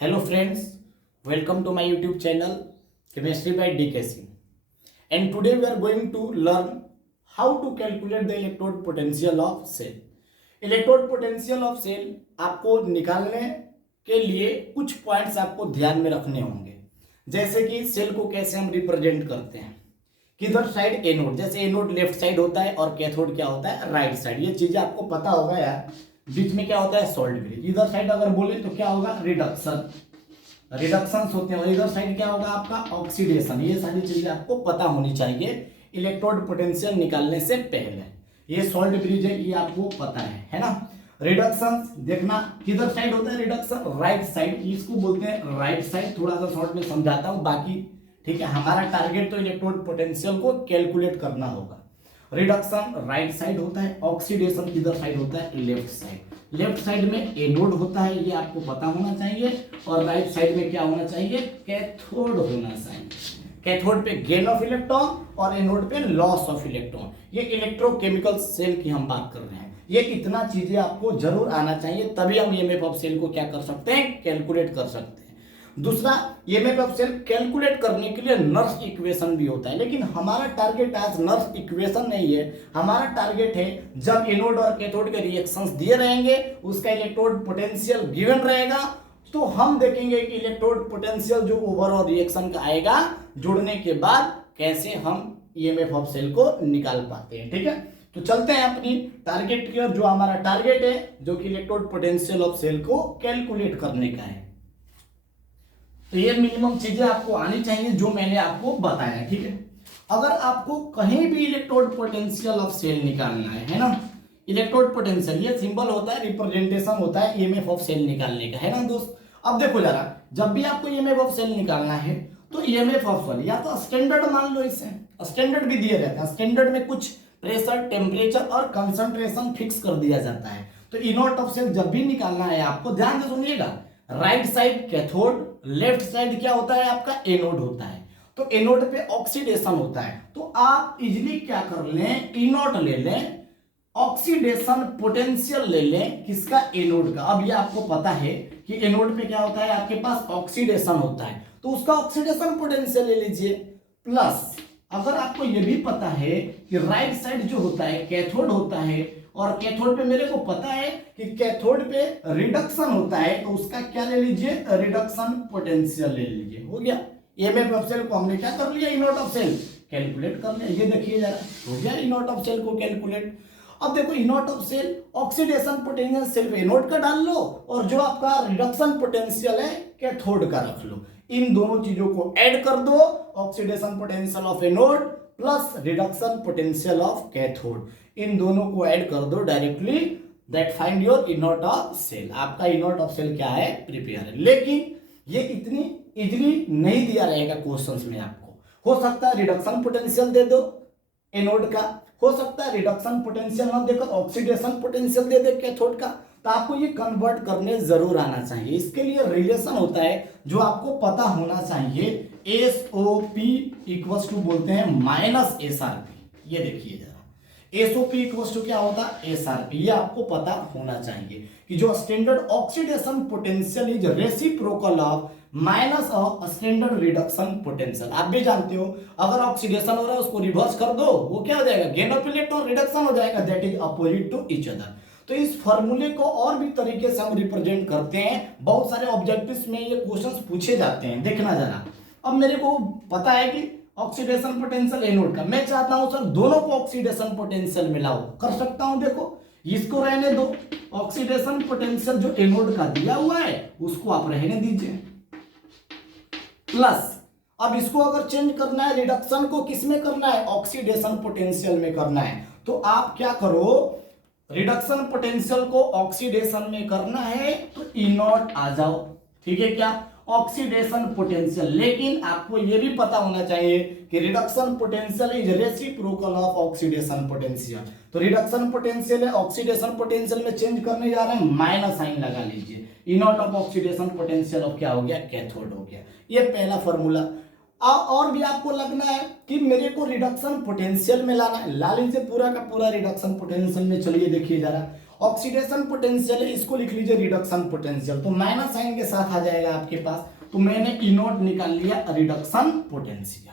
Hello friends, welcome to my YouTube channel Chemistry by DKC. And today we are going to learn how to calculate the electrode potential of cell. Electrode potential of cell आपको निकालने के लिए कुछ points आपको ध्यान में रखने होंगे। जैसे कि सेल को कैसे हम रिप्रेजेंट करते हैं, किधर साइड एनोड, जैसे एनोड लेफ्ट साइड होता है और कैथोड क्या होता है राइट साइड। ये चीजें आपको पता होगा यार। बीच में क्या होता है सॉल्ट ब्रिज, इधर साइड अगर बोले तो क्या होगा रिडक्शन होते हैं, और इधर साइड क्या होगा आपका ऑक्सीडेशन। ये सारी चीजें आपको पता होनी चाहिए इलेक्ट्रोड पोटेंशियल निकालने से पहले। ये सॉल्ट ब्रिज है, ये आपको पता है ना। रिडक्शन देखना किधर साइड होता है रिडक्शन, राइट साइड, इसको बोलते हैं राइट साइड। थोड़ा सा शॉर्ट में समझाता हूं, बाकी ठीक है। हमारा टारगेट तो इलेक्ट्रोड पोटेंशियल को कैलकुलेट करना होगा। रिडक्शन राइट साइड होता है, ऑक्सीडेशन किधर साइड होता है लेफ्ट साइड। लेफ्ट साइड में एनोड होता है, ये आपको पता होना चाहिए, और राइट साइड में क्या होना चाहिए कैथोड होना चाहिए। कैथोड पे गेन ऑफ इलेक्ट्रॉन और एनोड पे लॉस ऑफ इलेक्ट्रॉन। ये इलेक्ट्रोकेमिकल सेल की हम बात कर रहे हैं। ये इतना चीजें आपको जरूर आना चाहिए, तभी हम ईएमएफ ऑफ सेल को क्या कर सकते हैं कैलकुलेट कर सकते हैं। दूसरा, ईएमएफ ऑफ सेल कैलकुलेट करने के लिए नर्स इक्वेशन भी होता है, लेकिन हमारा टारगेट आज नर्स इक्वेशन नहीं है। हमारा टारगेट है जब एनोड और कैथोड के रिएक्शंस दिए रहेंगे, उसका इलेक्ट्रोड पोटेंशियल गिवन रहेगा, तो हम देखेंगे कि इलेक्ट्रोड पोटेंशियल जो ओवरऑल रिएक्शन का आएगा जुड़ने के बाद कैसे हम ईएमएफ ऑफ सेल को निकाल पाते हैं। ठीक है, तो चलते हैं अपनी टारगेट की ओर। जो हमारा टारगेट है जो कि इलेक्ट्रोड पोटेंशियल ऑफ सेल को कैलकुलेट करने का है। तो ये मिनिमम चीजें आपको आनी चाहिए जो मैंने आपको बताया। ठीक है, अगर आपको कहीं भी इलेक्ट्रोड पोटेंशियल ऑफ सेल निकालना है ना, इलेक्ट्रोड पोटेंशियल ये सिंबल होता है, रिप्रेजेंटेशन होता है ईएमएफ ऑफ सेल निकालने का, है ना दोस्त। अब देखो जरा, जब भी आपको ईएमएफ ऑफ सेल निकालना है तो ईएमएफ ऑफ सेल या तो स्टैंडर्ड मान लो, इसे स्टैंडर्ड भी दिया जाता है। स्टैंडर्ड में कुछ प्रेशर, टेम्परेचर और कंसंट्रेशन फिक्स कर दिया जाता है। तो इनोट ऑफ सेल जब भी निकालना है आपको ध्यान से सुनिएगा, right side cathode, left side क्या होता है आपका एनोड होता है। तो एनोड पे ऑक्सीडेशन होता है, तो आप इजिली क्या कर लें इनोट ले लें, ऑक्सीडेशन पोटेंशियल ले लें किसका एनोड का। अब ये आपको पता है कि एनोड पे क्या होता है आपके पास ऑक्सीडेशन होता है, तो उसका ऑक्सीडेशन पोटेंशियल ले लीजिए। प्लस अगर आपको ये भी पता है कि राइट साइड जो होता है कैथोड होता है, और कैथोड पे मेरे को पता है कि कैथोड पे रिडक्शन होता है, तो उसका क्या ले लीजिए रिडक्शन पोटेंशियल ले लीजिए। हो गया, ईएमएफ ऑफ सेल को हमने क्या कर लिया इनोट ऑफ सेल कैलकुलेट कर लिया। ये देखिए जरा, हो गया इनोट ऑफ सेल को कैलकुलेट। अब देखो इनोट ऑफ सेल ऑक्सीडेशन पोटेंशियल सिर्फ एनोड का डाल लो, और जो आपका रिडक्शन पोटेंशियल है कैथोड का रख लो। इन दोनों चीजों को ऐड कर दो, oxidation potential of anode plus reduction potential of cathode, इन दोनों को ऐड कर दो directly, that find your E naught of cell. आपका इनोट ऑफ सेल क्या है प्रिपेयर है। लेकिन ये इतनी इजीली नहीं दिया रहेगा क्वेश्चंस में आपको। हो सकता है रिडक्शन पोटेंशियल दे दो एनोड का, हो सकता है रिडक्शन पोटेंशियल ना देकर ऑक्सीडेशन पोटेंशियल दे दे कैथोड का। तो आपको ये कन्वर्ट करने जरूर आना चाहिए। इसके लिए रिलेशन होता है जो आपको पता होना चाहिए, एसओपी इक्वल्स टू बोलते हैं माइनस एसआरपी। ये देखिए जरा, एसओपी इक्वल्स टू क्या होता है एसआरपी। ये आपको पता होना चाहिए कि जो standard oxidation potential is reciprocal of minus of standard reduction potential. आप भी जानते हो अगर ऑक्सीडेशन हो रहा है उसको रिवर्स कर दो, वो क्या हो जाएगा गेन ऑफ इलेक्ट्रॉन रिडक्शन हो जाएगा, that is opposite to each other. तो इस फॉर्मूले को और भी तरीके से हम रिप्रेजेंट करते हैं। बहुत सारे ऑब्जेक्टिव्स में ये क्वेश्चंस पूछे जाते हैं, देखना जरा। अब मेरे को पता है कि ऑक्सीडेशन पोटेंशियल एनोड का, मैं चाहता हूं सर दोनों को ऑक्सीडेशन पोटेंशियल मिलाओ, कर सकता हूं। देखो इसको रहने दो, ऑक्सीडेशन पोटेंशियल जो एनोड का दिया हुआ है उसको आप रहने दीजिए, प्लस अब इसको अगर चेंज करना है रिडक्शन को किस में करना है ऑक्सीडेशन पोटेंशियल में करना है, तो आप क्या करो रिडक्शन पोटेंशियल को ऑक्सीडेशन में करना है तो ई नॉट आ जाओ। ठीक है क्या ऑक्सीडेशन पोटेंशियल। लेकिन आपको यह भी पता होना चाहिए कि reduction potential is reciprocal of oxidation potential. तो रिडक्शन पोटेंशियल है, ऑक्सीडेशन पोटेंशियल में चेंज करने जा रहे हैं, माइनस साइन लगा लीजिए। E not of oxidation potential of क्या हो गया कैथोड हो गया। ये पहला फॉर्मूला। और भी आपको लगना है कि मेरे को रिडक्शन पोटेंशियल में लाना है, ला लीजिए पूरा का पूरा रिडक्शन पोटेंशियल में। चलिए देखिए जरा, ऑक्सीडेशन पोटेंशियल है, इसको लिख लीजिए रिडक्शन पोटेंशियल, तो माइनस साइन के साथ आ जाएगा आपके पास। तो मैंने ई नोट निकाल लिया reduction potential,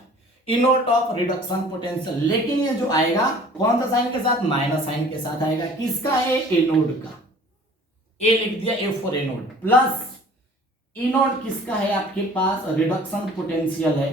E note of reduction potential. लेकिन ये जो आएगा कौन सा साइन के साथ, माइनस साइन के साथ आएगा। किसका है, एनोड का, ए लिख दिया, A for anode, plus E note किसका है आपके पास, रिडक्शन पोटेंशियल है।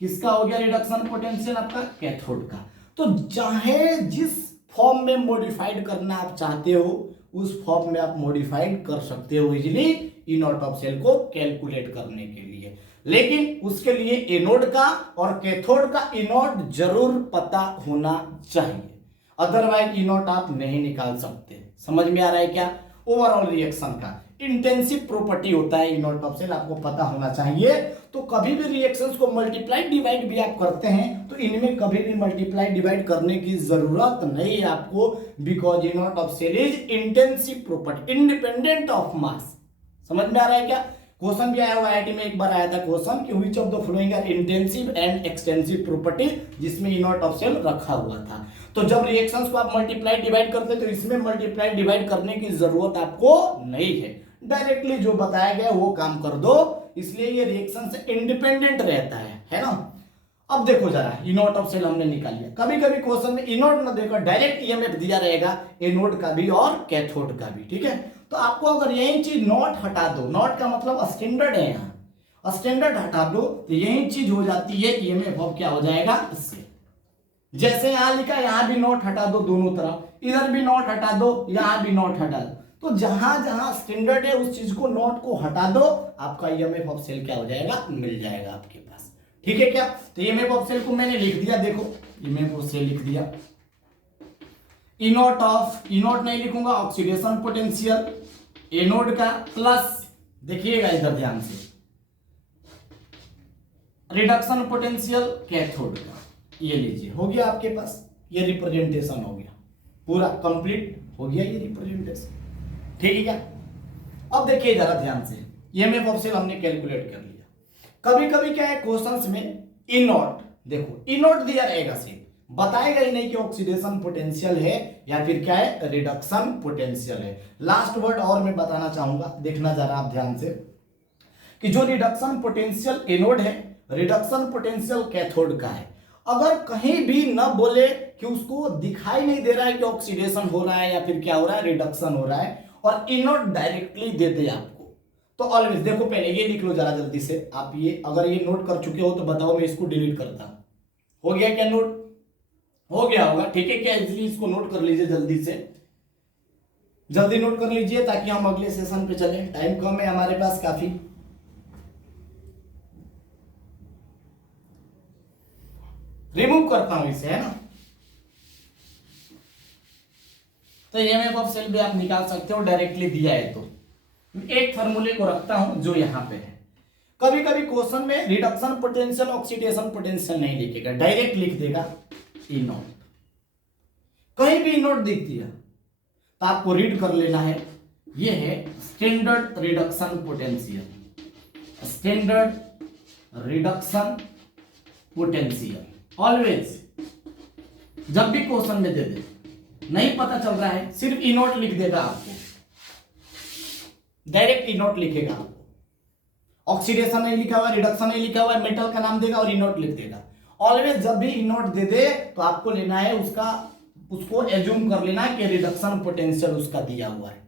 किसका हो गया रिडक्शन पोटेंशियल, आपका कैथोड का। तो चाहे जिस फॉर्म में मॉडिफाइड करना आप चाहते हो उस फॉर्म में आप मॉडिफाइड कर सकते हो easily E note of cell को कैलकुलेट करने के लिए। लेकिन उसके लिए एनोड का और कैथोड का ई नोट जरूर पता होना चाहिए, अदरवाइज ई नोट आप नहीं निकाल सकते। समझ में आ रहा है क्या। ओवरऑल रिएक्शन का इंटेंसिव प्रॉपर्टी होता है ई नोट ऑफ सेल, आपको पता होना चाहिए। तो कभी भी रिएक्शंस को मल्टीप्लाई डिवाइड भी आप करते हैं तो इनमें कभी भी मल्टीप्लाई डिवाइड करने की जरूरत नहीं है आपको, because E note of cell is intensive property independent of mass. समझ में आ रहा है क्या। क्वेश्चन भी आया हुआ आईआईटी में, एक बार आया था क्वेश्चन कि which of the following are intensive and extensive property, जिसमें ई नोट ऑफ सेल रखा हुआ था। तो जब रिएक्शंस को आप मल्टीप्लाई डिवाइड करते तो इसमें मल्टीप्लाई डिवाइड करने की जरूरत आपको नहीं है, डायरेक्टली जो बताया गया वो काम कर दो, इसलिए ये रिएक्शन से इंडिपेंडेंट रहता है ना। अब देखो जरा ई नोट ऑफ सेल हमने निकाल लिया। कभी कभी क्वेश्चन में ई नोट न देकर डायरेक्ट ईएमएफ दिया रहेगा एनोड का भी और कैथोड का भी, ठीक है। तो आपको अगर यही चीज नॉट हटा दो, नॉट का मतलब स्टैंडर्ड है, यहाँ स्टैंडर्ड हटा दो तो यही चीज हो जाती है ईएमएफ ऑफ क्या हो जाएगा इससे। जैसे यहां लिखा यहां भी नॉट हटा दो दोनों तरफ, इधर भी नॉट हटा दो, यहां भी नॉट हटा दो, तो जहां जहां स्टैंडर्ड है उस चीज को नॉट को हटा दो, आपका ईएमएफ ऑफ सेल क्या हो जाएगा, मिल जाएगा आपके पास। ठीक है क्या। तो ईएमएफ ऑफ सेल को मैंने लिख दिया, देखो ईएमएफ ऑफ सेल लिख दिया। ई नोट नहीं लिखूंगा, ऑक्सीडेशन पोटेंशियल एनोड का, प्लस देखिएगा इधर ध्यान से रिडक्शन पोटेंशियल कैथोड का। ये लीजिए, हो गया आपके पास, ये रिप्रेजेंटेशन हो गया, पूरा कंप्लीट हो गया ये रिप्रेजेंटेशन। ठीक है क्या। अब देखिए जरा ध्यान से, ईएमएफ ऑफ सेल हमने कैलकुलेट कर लिया। कभी कभी क्या है क्वेश्चंस में ई नोट, देखो ई नोट दिया रहेगा सेम, बताएगा ही नहीं कि ऑक्सीडेशन पोटेंशियल है या फिर क्या है रिडक्शन पोटेंशियल है। लास्ट वर्ड और मैं बताना चाहूंगा, देखना जरा आप ध्यान से, कि जो रिडक्शन पोटेंशियल एनोड है, रिडक्शन पोटेंशियल कैथोड का है। अगर कहीं भी न बोले कि उसको दिखाई नहीं दे रहा है कि ऑक्सीडेशन हो रहा है या फिर क्या हो रहा है रिडक्शन हो रहा है, और इनोट डायरेक्टली दे दे आपको, तो ऑलवेज देखो पहले ये लिख लो जरा जल्दी से आप। ये अगर ये नोट कर चुके हो तो बताओ, मैं इसको डिलीट करता हूं। हो गया क्या नोट, हो गया होगा, ठीक है क्या। इसलिए इसको नोट कर लीजिए जल्दी से, जल्दी नोट कर लीजिए ताकि हम अगले सेशन पे चलें, टाइम कम है हमारे पास काफी। रिमूव करता हूं इसे, है ना। तो ईएमएफ ऑफ सेल भी आप निकाल सकते हो, डायरेक्टली दिया है तो। एक फार्मूले को रखता हूं जो यहां पे है। कभी कभी क्वेश्चन में रिडक्शन पोटेंशियल ऑक्सीडेशन पोटेंशियल नहीं लिखेगा, डायरेक्ट लिख देगा ई नोट। कहीं भी ई नोट दिख दिया तो आपको रीड कर लेना है, ये है standard reduction potential, standard reduction potential. Always जब भी क्वेश्चन में दे दे, नहीं पता चल रहा है सिर्फ ई नोट लिख देगा आपको, डायरेक्ट ई नोट लिखेगा आपको। ऑक्सीडेशन नहीं लिखा हुआ, रिडक्शन नहीं लिखा हुआ, मेटल का नाम देगा और ई नोट लिख देगा। ऑलवेज जब भी ई नोट दे दे तो आपको लेना है उसको एज्यूम कर लेना है कि रिडक्शन पोटेंशियल उसका दिया हुआ है।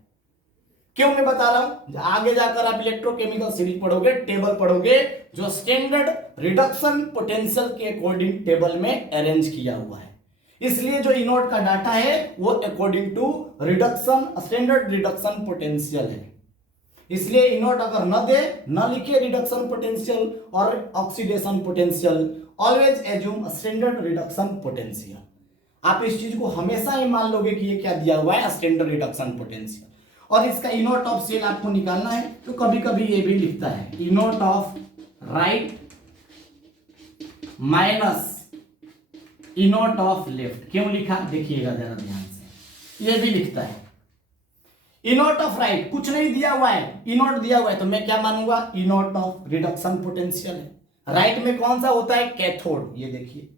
क्यों मैं बता रहा हूं, आगे जाकर आप इलेक्ट्रोकेमिकल सीरीज पढ़ोगे, टेबल पढ़ोगे जो स्टैंडर्ड रिडक्शन पोटेंशियल के अकॉर्डिंग टेबल में अरेंज किया हुआ है। इसलिए जो ई नोट का डाटा है वो according to reduction standard reduction potential है। इसलिए ई नोट अगर न दे, न लिखे रिडक्शन पोटेंशियल और oxidation potential, always assume standard reduction potential. आप इस चीज को हमेशा ही मान लोगे कि ये क्या दिया हुआ है, स्टैंडर्ड रिडक्शन पोटेंशियल। और इसका ई नोट ऑफ सेल आपको निकालना है, तो कभी कभी ये भी लिखता है E note of right minus E note of left. क्यों लिखा देखिएगा जरा ध्यान से, ये भी लिखता है ई नोट ऑफ राइट, कुछ नहीं दिया हुआ है, ई नोट दिया हुआ है तो मैं क्या मानूंगा E note of reduction potential है। राइट में कौन सा होता है कैथोड, ये देखिए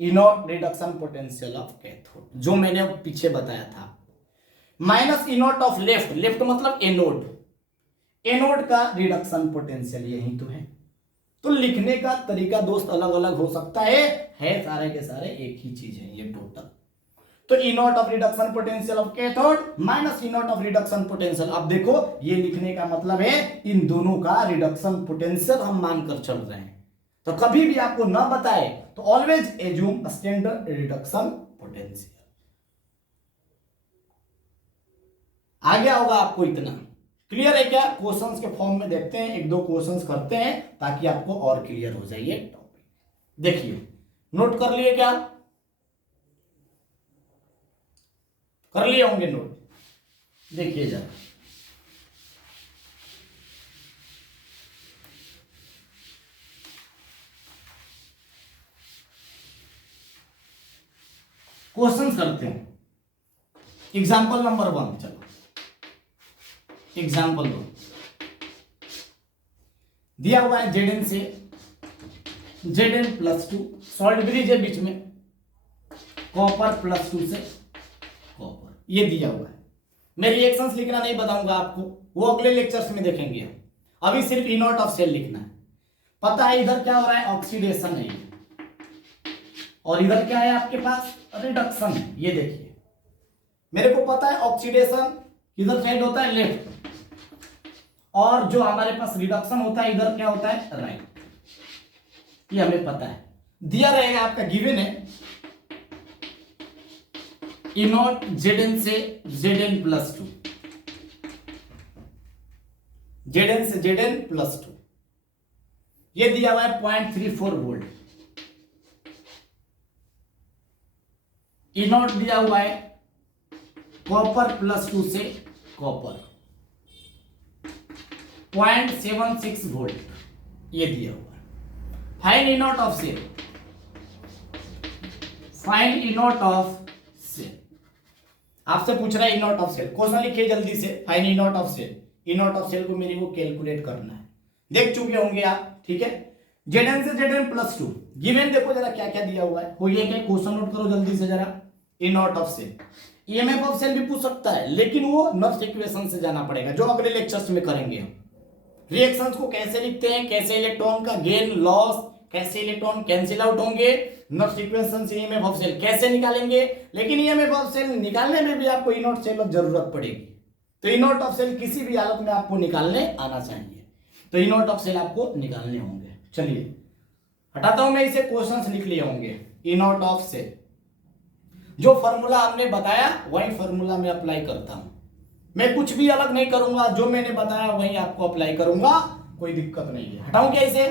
E nought reduction potential of cathode, जो मैंने पीछे बताया था। Minus E not of left, left मतलब एनोड, एनोड का रिडक्शन पोटेंशियल यही तो है। तो लिखने का तरीका दोस्त अलग अलग हो सकता है सारे के सारे एक ही चीज है ये टोटल। तो E not of reduction potential of cathode minus E not of reduction potential. अब देखो ये लिखने का मतलब है इन दोनों का रिडक्शन पोटेंशियल हम मानकर चल रहे हैं। तो कभी भी आपको ना बताए तो always assume standard reduction potential. आ गया होगा आपको इतना, क्लियर है क्या? क्वेश्चंस के फॉर्म में देखते हैं, एक दो क्वेश्चंस करते हैं ताकि आपको और क्लियर हो जाए ये टॉपिक। देखिए नोट कर लिए क्या? कर लिए होंगे नोट। देखिए जरा क्वेश्चंस करते हैं। एग्जाम्पल नंबर 1, चलो एग्जाम्पल 2 दिया हुआ है Zn से Zn+2 सॉल्ट ब्रिज है बीच में, कॉपर +2 से कॉपर, ये दिया हुआ है। मैं रिएक्शंस लिखना नहीं बताऊंगा आपको, वो अगले लेक्चर्स में देखेंगे हम। अभी सिर्फ ई नॉट ऑफ सेल लिखना है। पता है इधर क्या हो रहा है? ऑक्सीडेशन है ये, और इधर क्या है आपके पास? रिडक्शन है। ये देखिए मेरे को पता है ऑक्सीडेशन किधर साइड होता है? लेफ्ट, और जो हमारे पास रिडक्शन होता है इधर क्या होता है? राइट। ये हमें पता है, दिया रहेगा आपका, गिवन है ई नॉट Zn से Zn+2, Zn से Zn+2, ये दिया हुआ है 0.34 वोल्ट। ई नॉट दिया हुआ है कॉपर +2 से कॉपर 0.76 वोल्ट, ये दिया हुआ है। Find E not of cell, find E not of cell. आपसे पूछ रहा है E not of cell, question लिखिए जल्दी से। Find E not of cell, E not of cell को मेरे को कैलकुलेट करना है। देख चुके होंगे आप, ठीक है। Zn से Zn+2 गिवन, देखो जरा क्या क्या दिया हुआ है। हो ये क्या? क्वेश्चन नोट करो जल्दी से जरा। E not of cell, EMF of cell भी पूछ सकता है, लेकिन वो नॉट इक्वेशन से जाना पड़ेगा जो अगले लेक्चर्स में करेंगे हम। रिएक्शंस को कैसे लिखते हैं, कैसे इलेक्ट्रॉन का गेन लॉस, कैसे इलेक्ट्रॉन कैंसिल आउट होंगे, नॉट इक्वेशन से ईएमएफ ऑफ सेल कैसे निकालेंगे। लेकिन ईएमएफ ऑफ सेल निकालने में भी आपको ई नॉट सेल की जरूरत पड़ेगी। तो ई नॉट ऑफ सेल किसी भी हालत में आपको निकालने आना चाहिए। तो ई नॉट ऑफ सेल आपको निकालने होंगे। चलिए हटाता हूं मैं इसे, क्वेश्चंस लिख लिए होंगे। ई नॉट ऑफ सेल, जो फॉर्मूला हमने बताया वही फॉर्मूला मैं अप्लाई करता हूं। मैं कुछ भी अलग नहीं करूंगा, जो मैंने बताया वही आपको अप्लाई करूंगा, कोई दिक्कत नहीं है। हटाऊं क्या इसे?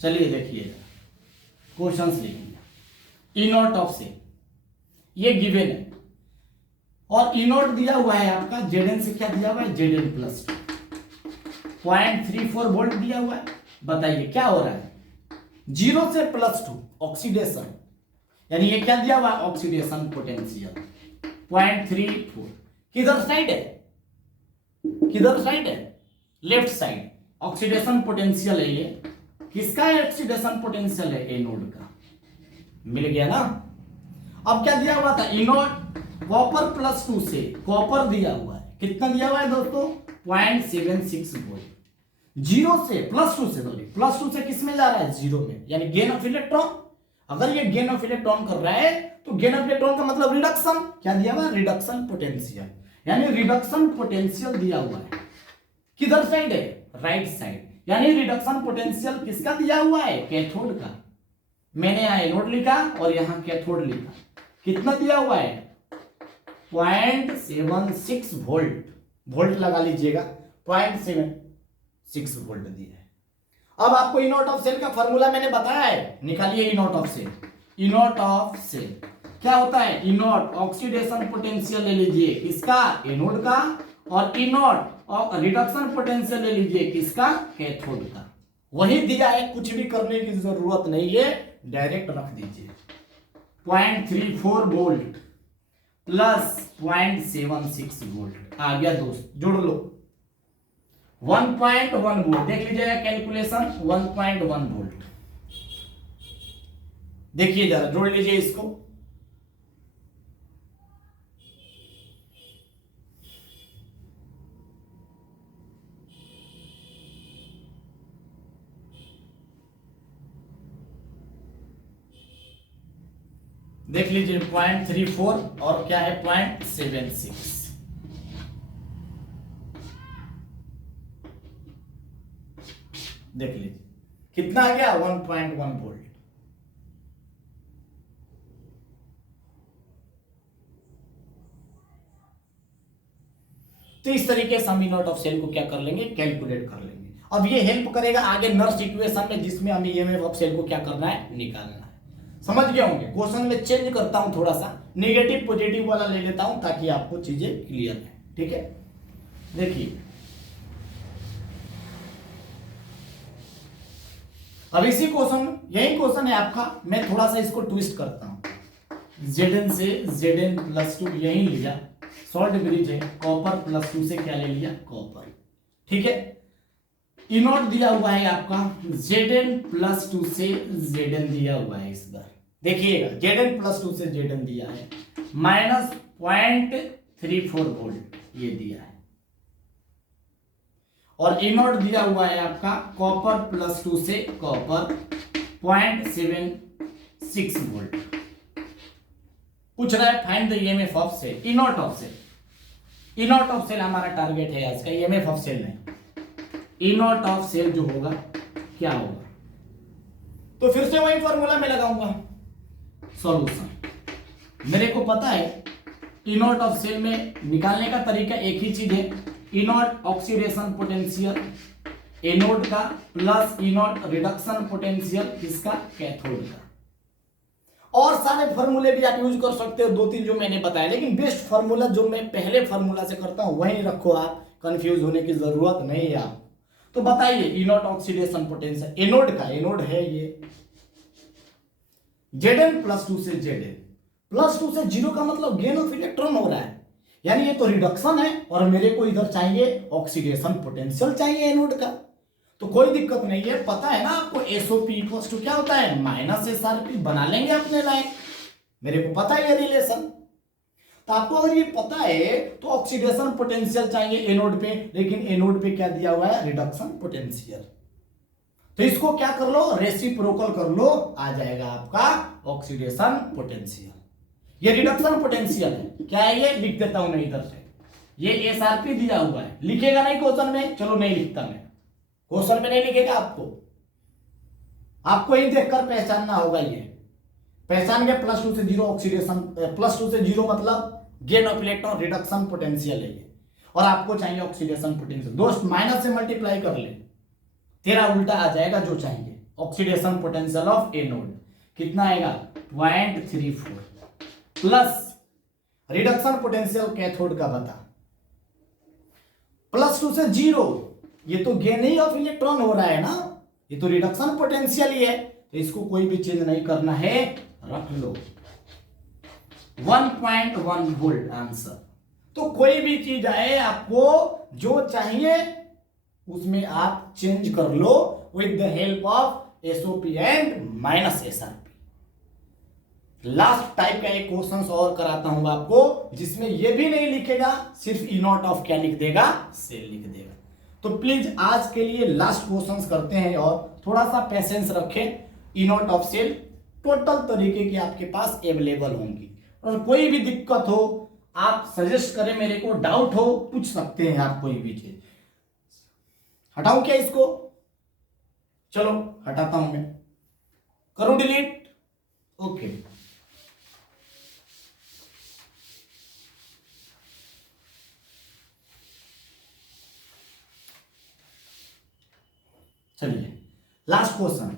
चलिए देखिए क्वेश्चंस लिखेंगे। ई नॉट ऑफ सेल ये गिवन है, और ई नॉट दिया हुआ है आपका Zn से क्या दिया हुआ है? Zn+2 0.34 वोल्ट दिया हुआ है। बताइए क्या हो रहा है? 0 से +2 ऑक्सीडेशन, यानी ये क्या दिया हुआ है? Oxidation potential 0.34। किधर साइड है? किधर साइड है? Left side. ऑक्सीडेशन पोटेंशियल है ये, किसका है? ऑक्सीडेशन पोटेंशियल है एनोड का। मिल गया ना? अब क्या दिया हुआ था? ई नॉट कॉपर +2 से कॉपर दिया हुआ है, कितना दिया हुआ है दोस्तों? 0.76 वोल्ट। 0 से +2 से, सॉरी +2 से किस में जा रहा है? 0 में, यानी गेन ऑफ इलेक्ट्रॉन। अगर ये गेन ऑफ इलेक्ट्रॉन कर रहा है तो गेन ऑफ इलेक्ट्रॉन का मतलब रिडक्शन। क्या दिया हुआ है? रिडक्शन पोटेंशियल, यानी रिडक्शन पोटेंशियल दिया हुआ है। किधर साइड है? Right side. यानी रिडक्शन पोटेंशियल किसका दिया हुआ है? कैथोड का। मैंने यहाँ एनोड लिखा और यहाँ कैथोड लिखा। कितना दिया हुआ है? 0.76 वोल्ट, वोल्ट लगा लीजिएगा, 0.76 वोल्ट दिया है। अब आपको ई नॉट ऑफ सेल का फॉर्मूला मैंने बताया है, निकालिए E not of cell. E not of cell क्या होता है? ई नॉट ऑक्सीडेशन पोटेंशियल ले लीजिए, किसका? एनोड का, और ई नॉट और रिडक्शन पोटेंशियल ले लीजिए, किसका? कैथोड का। वही दिया है, कुछ भी करने की जरूरत नहीं है, डायरेक्ट रख दीजिए। 0.34 वोल्ट प्लस 0.76 वोल्ट आ गया दोस्त, जोड़ लो 1.1 वोल्ट। देख लीजिएगा कैलकुलेशन, 1.1 वोल्ट। देखिए जरा जोड़ लीजिए इसको, देख लीजिए 0.34 और क्या है 0.76। देख लीजिए कितना आ गया 1.1 वोल्ट। तो इस तरीके से हम ई नॉट ऑफ सेल को क्या कर लेंगे, कैलकुलेट कर लेंगे। अब ये हेल्प करेगा आगे नर्स इक्वेशन में, जिसमें हमें ईएमएफ ऑफ सेल को क्या करना है, निकालना है। समझ गए होंगे। क्वेश्चन में चेंज करता हूं, थोड़ा सा नेगेटिव पॉजिटिव वाला ले लेता हूं ताकि आपको चीजें क्लियर है। ठीक है, देखिए अब इसी क्वेश्चन, यही क्वेश्चन है आपका, मैं थोड़ा सा इसको ट्विस्ट करता हूं। Zn से Zn+2 यही लिया, शॉर्ट ब्रिज है, कॉपर +2 से क्या ले लिया, कॉपर। ठीक है, ई नॉट दिया हुआ है आपका Zn+2 से Zn दिया हुआ है। इस बार देखिएगा Zn+2 से Zn दिया है -0.34 वोल्ट ये दिया है, और ई नॉट दिया हुआ है आपका कॉपर +2 से कॉपर 0.76 वोल्ट। पूछ रहा है find the EMF of cell, E not of cell. E not of cell हमारा टारगेट है आज का, ईएमएफ ऑफ सेल नहीं। ई नॉट ऑफ सेल जो होगा क्या होगा, तो फिर से वही फॉर्मूला में लगाऊंगा। सॉल्यूशन मेरे को पता है, ई नॉट ऑफ सेल में निकालने का तरीका एक ही चीज है, E naught oxidation potential anode का plus E naught reduction potential किसका, कैथोड का। और सारे फॉर्मूले भी आप यूज कर सकते हो, 2-3 जो मैंने बताया, लेकिन बेस्ट फॉर्मूला जो मैं पहले फॉर्मूला से करता हूं वही रखो, आप कंफ्यूज होने की जरूरत नहीं है आप। तो बताइए ई नॉट ऑक्सीडेशन पोटेंशियल एनोड का, एनोड है ये Zn+2 से Zn+2 से 0 का मतलब गेन ऑफ इलेक्ट्रॉन हो रहा है, यानी ये तो रिडक्शन है, और मेरे को इधर चाहिए ऑक्सीडेशन पोटेंशियल चाहिए एनोड का। तो कोई दिक्कत नहीं है, पता है ना आपको SOP इक्वल्स टू क्या होता है, -SRP। बना लेंगे अपने लाइन, मेरे को पता है ये रिलेशन। तो आपको अगर ये पता है तो ऑक्सीडेशन पोटेंशियल चाहिए एनोड पे, लेकिन एनोड पे क्या दिया हुआ है, रिडक्शन पोटेंशियल। तो इसको क्या कर लो, रेसिप्रोकल कर लो, आ जाएगा आपका ऑक्सीडेशन पोटेंशियल। ये रिडक्शन पोटेंशियल है, क्या है ये, लिख देता हूं मैं इधर से। ये SRP दिया हुआ है, लिखेगा नहीं क्वेश्चन में, चलो नहीं लिखता मैं, क्वेश्चन में नहीं लिखेगा, आपको ही देखकर पहचानना होगा। ये पहचान के +2 से 0 ऑक्सीडेशन, +2 से 0 मतलब gain of electron reduction potential है ये, और आपको चाहिए ऑक्सीडेशन पोटेंशियल। दोस्त माइनस से मल्टीप्लाई कर ले, तेरा उल्टा आ जाएगा जो चाहिए। ऑक्सीडेशन पोटेंशियल ऑफ एनोड कितना आएगा 0.34 प्लस रिडक्शन पोटेंशियल कैथोड का बता +2 से 0, ये तो गेन ही ऑफ इलेक्ट्रॉन हो रहा है ना, ये तो रिडक्शन पोटेंशियल ही है, तो इसको कोई भी चेंज नहीं करना है, रख लो 1.1 वोल्ट आंसर। तो कोई भी चीज आए आपको जो चाहिए उसमें आप चेंज कर लो with the help of SOP and -SRP। Last type का एक क्वेश्चन और कराता हूं आपको, जिसमें ये भी नहीं लिखेगा, सिर्फ ई नॉट ऑफ क्या लिख देगा, सेल लिख देगा। तो प्लीज आज के लिए लास्ट क्वेश्चंस करते हैं, और थोड़ा सा पेशेंस रखें। ई नॉट ऑफ सेल टोटल तरीके की आपके पास अवेलेबल होंगी, और कोई भी दिक्कत हो आप सजेस्ट करें मेरे को, डाउट हो पूछ सकते हैं आप, कोई भी चीज। हटाऊं क्या इसको, चलो हटाता हूं मैं, करूं डिलीट, ओके। चलिए last question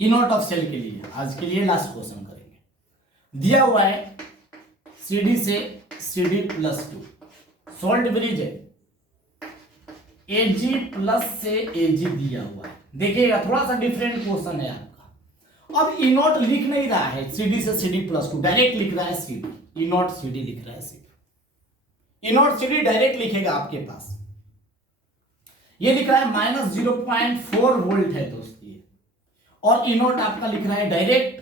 E not of cell के लिए, आज के लिए लास्ट क्वेश्चन करेंगे। दिया हुआ है CD से CD+2 सॉल्ट ब्रिज है, Ag+ से Ag दिया हुआ है। देखिएगा थोड़ा सा डिफरेंट क्वेश्चन है आपका। अब ई नॉट लिख नहीं रहा है CD से CD+2, डायरेक्ट लिख रहा है CD, ई नॉट CD लिख रहा है सिर्फ। ई नॉट CD डायरेक्ट लिखेगा आपके पास, ये लिख रहा है -0.4 वोल्ट है दोस्त ये, और ई नॉट आपका लिख रहा है डायरेक्ट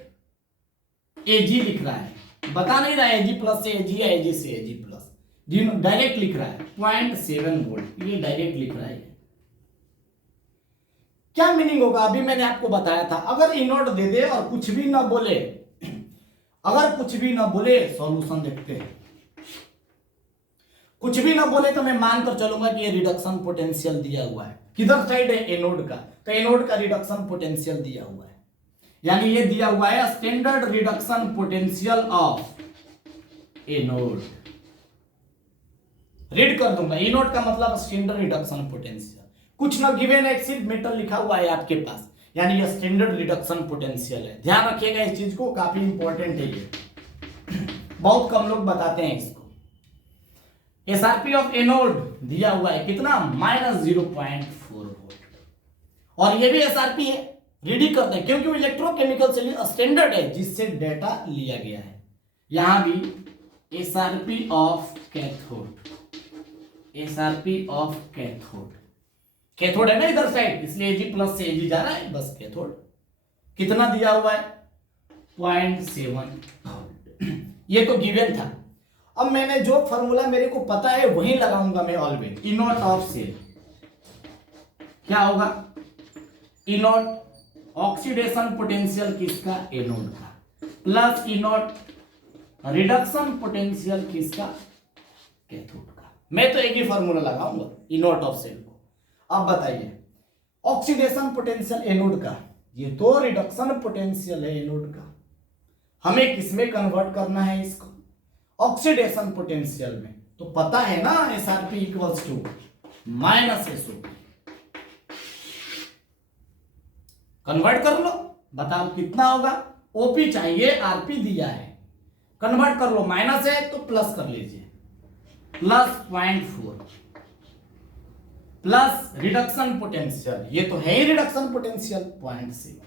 Ag लिख रहा है, बता नहीं रहा है Ag+ से Ag या Ag से Ag+, डायरेक्ट लिख रहा है 0.7 वोल्ट, ये डायरेक्ट लिख रहा है। क्या मीनिंग होगा, अभी मैंने आपको बताया था, अगर ई नॉट दे दे और कुछ भी ना बोले, अगर कुछ भी ना बोले सॉल्यूशन देखते हैं, कुछ भी ना बोले तो मैं मानकर चलूंगा कि ये रिडक्शन पोटेंशियल दिया हुआ है। किधर साइड है? एनोड का, तो एनोड का रिडक्शन पोटेंशियल दिया हुआ है, यानी ये दिया हुआ है standard reduction potential of anode. Read कर दूंगा, एनोड का मतलब स्टैंडर्ड रिडक्शन पोटेंशियल। कुछ ना गिवन है, सिर्फ मेटल लिखा हुआ है आपके पास, यानी ये स्टैंडर्ड रिडक्शन पोटेंशियल है। ध्यान रखिएगा इस चीज को, काफी इंपॉर्टेंट है ये, बहुत कम लोग बताते हैं इसको। एसआरपी ऑफ एनोड दिया हुआ है कितना? -0.4 वोल्ट। और ये भी एसआरपी है, रेडी करते हैं क्योंकि वो इलेक्ट्रोकेमिकल से स्टैंडर्ड है जिससे डेटा लिया गया है। यहां भी SRP of cathode, SRP of cathode, cathode है ना इधर साइड, इसलिए Ag प्लस से Ag जा रहा है, बस कैथोड कितना दिया हुआ है? 0.7। ये तो गिवन था। अब मैंने जो फॉर्मूला मेरे को पता है वही लगाऊंगा मैं always. E not of cell क्या होगा? ई नॉट ऑक्सीडेशन पोटेंशियल किसका? एनोड का, plus E naught reduction potential किसका? कैथोड का। मैं तो एक ही फॉर्मूला लगाऊंगा ई नॉट ऑफ सेल को। अब बताइए, ऑक्सीडेशन पोटेंशियल एनोड का, ये तो रिडक्शन पोटेंशियल है एनोड का, हमें किसमें कन्वर्ट करना है इसको? ऑक्सीडेशन पोटेंशियल में। तो पता है ना SRP equals to -SOP। Convert कर लो, बताओ कितना होगा? ओपी चाहिए, आरपी दिया है, कन्वर्ट कर लो, माइनस है तो प्लस कर लीजिए, +0.4 प्लस रिडक्शन पोटेंशियल, ये तो है ही रिडक्शन पोटेंशियल 0.7।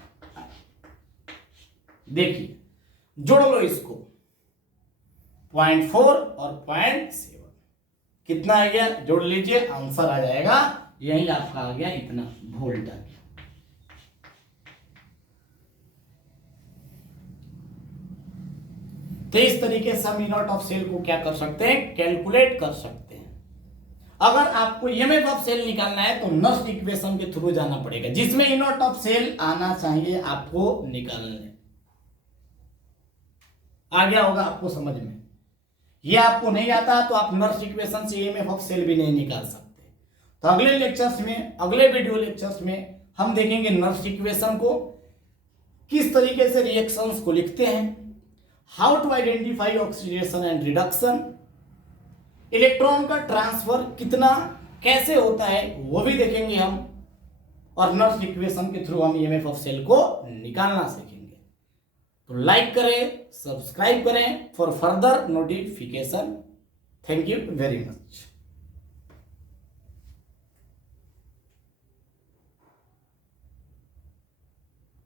देखिए जोड़ लो इसको, 0.4 और 0.7 कितना आ गया? जोड़ लीजिए, आंसर आ जाएगा, यही आपका आ गया इतना वोल्ट आ गया। तो इस तरीके से हम ई नॉट ऑफ सेल को क्या कर सकते हैं? कैलकुलेट कर सकते हैं। अगर आपको ईएमएफ ऑफ सेल निकालना है तो नस्ट इक्वेशन के थ्रू जाना पड़ेगा, जिसमें ई नॉट ऑफ सेल आना चाहिए आपको निकालने। आ गया होगा आपको समझ में? ये आपको नहीं आता तो आप नर्स इक्वेशन से ईएमएफ ऑफ सेल भी नहीं निकाल सकते। तो अगले लेक्चर्स में, अगले वीडियो लेक्चर्स में हम देखेंगे नर्स इक्वेशन को, किस तरीके से रिएक्शंस को लिखते हैं, how to identify oxidation and reduction, electron का ट्रांसफर कितना कैसे होता है वो भी देखेंगे हम, और नर्स इक्वेशन के थ्रू हम ईएमएफ ऑफ सेल को निकालना सीखेंगे। तो लाइक करें, सब्सक्राइब करें for further notification. Thank you very much.